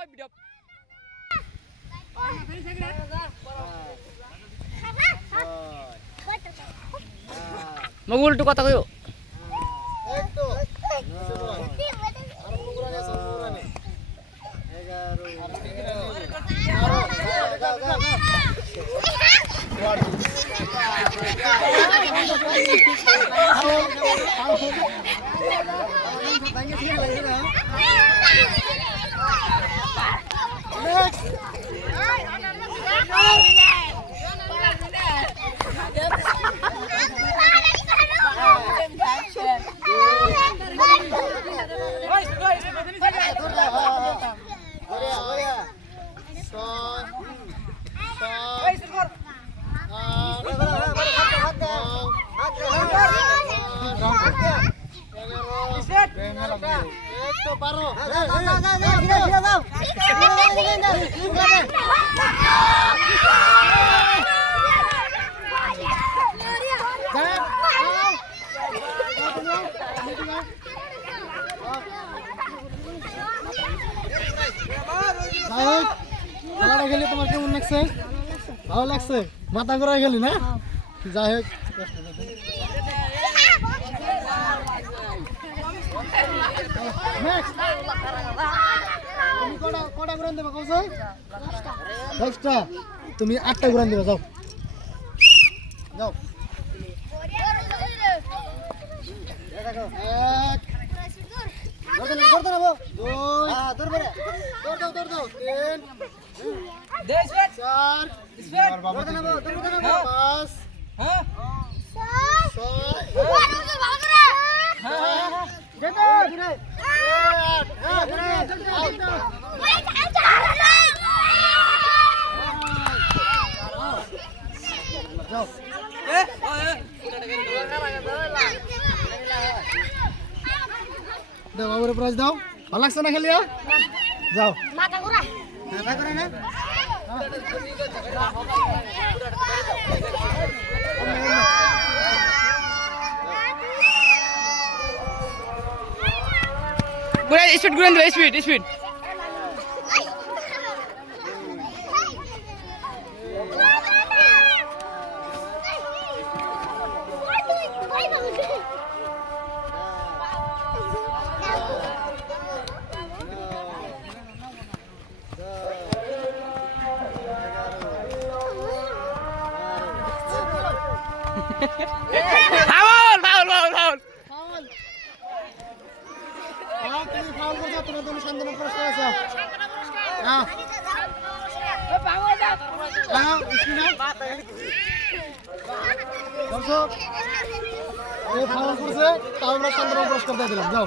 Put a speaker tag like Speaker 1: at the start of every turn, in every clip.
Speaker 1: કોઈ બીડો mau ulang kata kau Thank you.
Speaker 2: যাই খেলাটা খেলে তোমার কেমন লাগছে? ভালো লাগছে? মাথা ঘুরাই গেলি না? যাই হোক. তুমি আটটা ঘুরান দেবে যাও। যাও। এক। ধরতে না ধরতে না বউ। দুই। হ্যাঁ ধরবে চার
Speaker 1: স্পেড
Speaker 2: ধরতে না বউ, ধরতে না বউ।
Speaker 1: হ্যাঁ।
Speaker 2: ছয়
Speaker 1: হ্যাঁ। হ্যাঁ
Speaker 2: যেতে ঘুরে হ্যাঁ ঘুরে যাও
Speaker 1: এ ও
Speaker 2: দাও বাবুরে প্রাইজ দাও। ভালো লাগছে না খেলিয়া? যাও।
Speaker 3: মাথা ঘুরা।
Speaker 2: মাথা না।
Speaker 1: ঘুরে স্পিড ঘুরে দেবে speed speed foul foul foul foul
Speaker 2: foul foul তুমি ফাউল করছ তুমি তুমি শান্তনা পুরস্কার আছো। হ্যাঁ হ্যাঁ। দর্শক এই ফাউল করছে তাও আমরা শান্তনা পুরস্কার দিয়ে দিলাম যাও।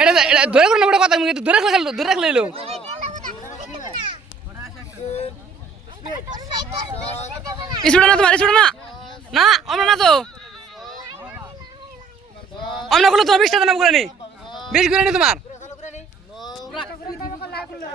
Speaker 1: এটা এটা ধরে করে না কথা মুখে ধরে খেলো ধরে খেলো স্পিড না তোমার স্পিড না। না আমরা না তো। আমরা করলে তোমার বিশটা দাম করে নি। বিশ করে নি তোমার। ঘুরে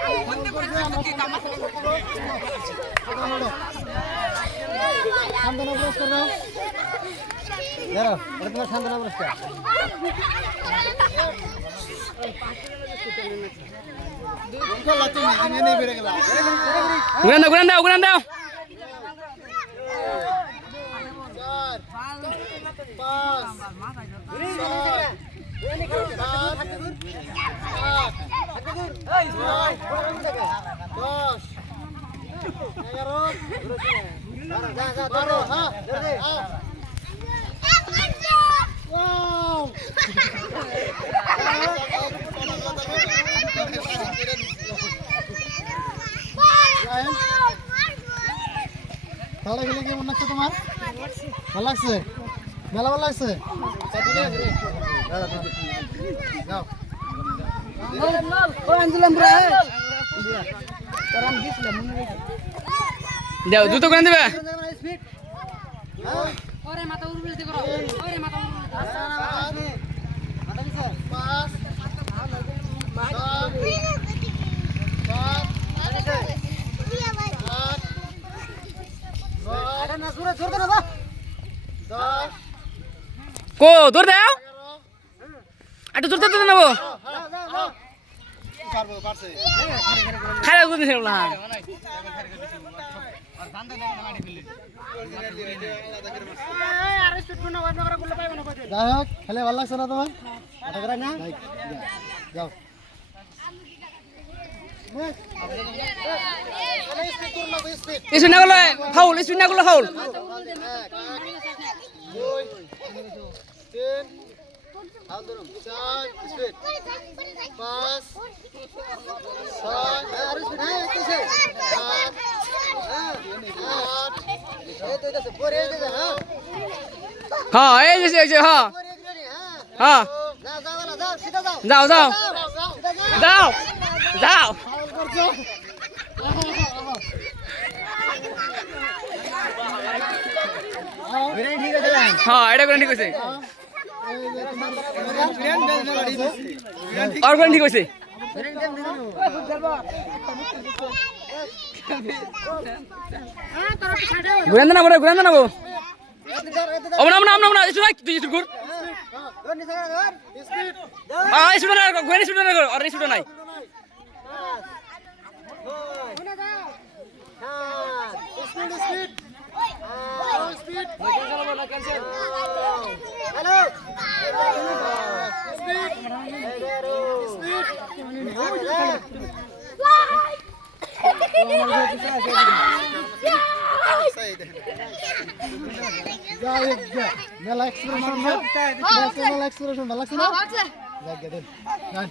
Speaker 2: দাঁড়াও এটা তোমার সান্ত্বনা পুরস্কার।
Speaker 1: গুরান দাও গুরান দাও গুরান দাও।
Speaker 2: চার পাঁচ ছয় দশ এগারো বারো হ্যাঁ। তাহলে গেলে কেমন লাগছে তোমার ভালো লাগছে মেলা ভালো লাগছে যাও
Speaker 1: দ্রুত গুরান দিবে
Speaker 3: ওরে মাথা উড়বিল করো। ওরে মাথা উড়বিল
Speaker 2: পাঁচ
Speaker 1: কো দূর দাও। একটু দূর দূর নেব খারাপ করে দিছিল না
Speaker 2: যাই হোক খেলে ভালো লাগছে না তোমার? যাই, যাও।
Speaker 1: ইসু না করলে ফাউল ইসু না ফাউল।
Speaker 2: দুই তিন হাত ধরুন চার স্পিড পাঁচ ছয় সাত আট
Speaker 1: হ্যাঁ এই যে এই যে হ্যাঁ। হ্যাঁ। যাও যাও। যাও যাও। হ্যাঁ এটা করে ঠিক আছে আর করে ঠিক আছে ঘুরেন না বড় ঘুরেন না বো অমনা অমনা অমনা অমনা ইসু নাই তুই ইসু ঘুর। আ ঘুরে নাই
Speaker 2: যাই হোক, যা। মেলা এক্সপ্রেশন মেলা এক্সপ্রেশন ভালো লাগছে না যাক দেন যান।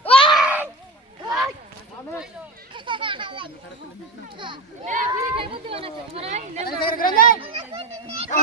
Speaker 2: ও,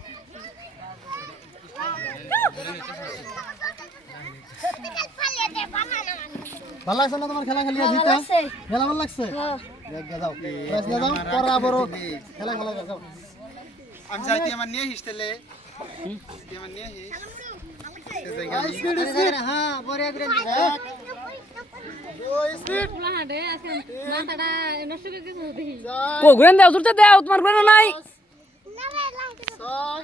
Speaker 2: ভালো লাগছে না তোমার খেলা খেলি জিতা? খেলা ভালো লাগছে? গে যাও। প্রাইজ নিয়ে যাও পরে আবার খেলা খেলা যাও।
Speaker 4: আমি আমার নিয়ে আমার নিয়ে
Speaker 2: স্পিড স্পিড হ্যাঁ
Speaker 1: ও ঘুরেন দাও দূরতে দাও তোমার নাই?
Speaker 2: ছয়।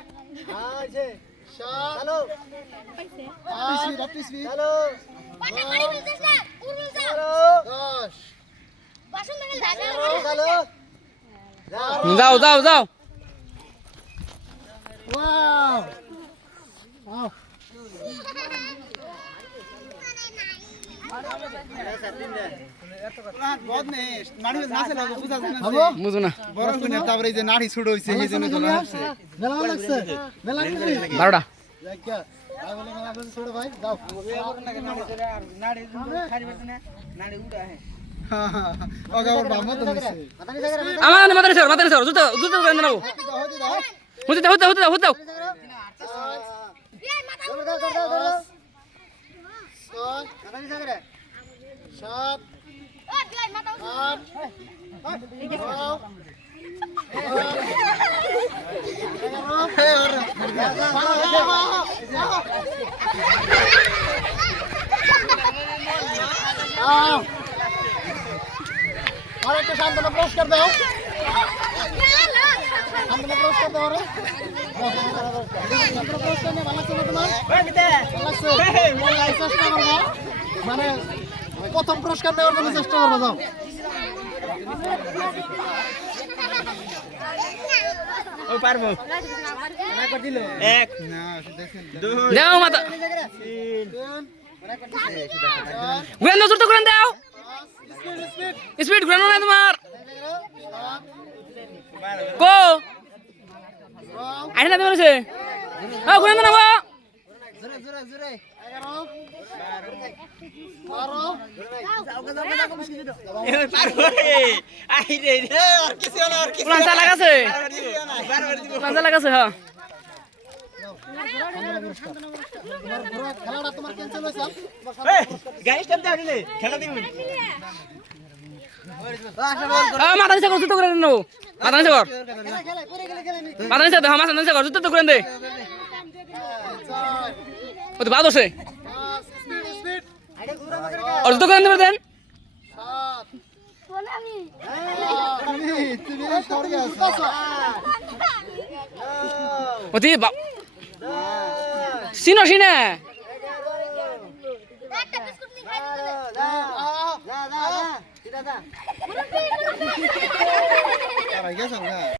Speaker 1: যাও যাও যাও
Speaker 2: ওয়াও
Speaker 1: বারোটা আমার মাথায় সর মাথায় সর জুতো জুতো করে নেব হুতে দাও হুতে দাও হুতে দাও হুতে দাও
Speaker 2: সাত। আট আর একটা শান্তনা পুরস্কার দাও শান্তনা পুরস্কার দাও রে শান্তনা পুরস্কার নিয়ে ভালো লাগছে? মানে প্রথম পুরস্কার দেওয়ার জন্য চেষ্টা করব যাও।
Speaker 4: না দেখেন
Speaker 1: দাও দাও। দাও স্পিড গুয়ান না তোমার? কো। আইনা তুমি বলেছে হ্যাঁ গুয়ান না গো
Speaker 2: বারো
Speaker 1: প্লান চালা গেছে প্লান চালা গেছে হ্যাঁ
Speaker 2: খেলাটা তোমার ক্যান্সেল হয়েছে
Speaker 1: হ্যাঁ মাথা নিচে কর জুতো করে নেব মাথা নিচে কর মাথা নিচে হ্যাঁ মাথা নিচে কর জুতো করে দে ও তো বাদ বসে। আর জুতো করে দেবে দেন অতি বা চিনো চিনে
Speaker 4: আর গেছে না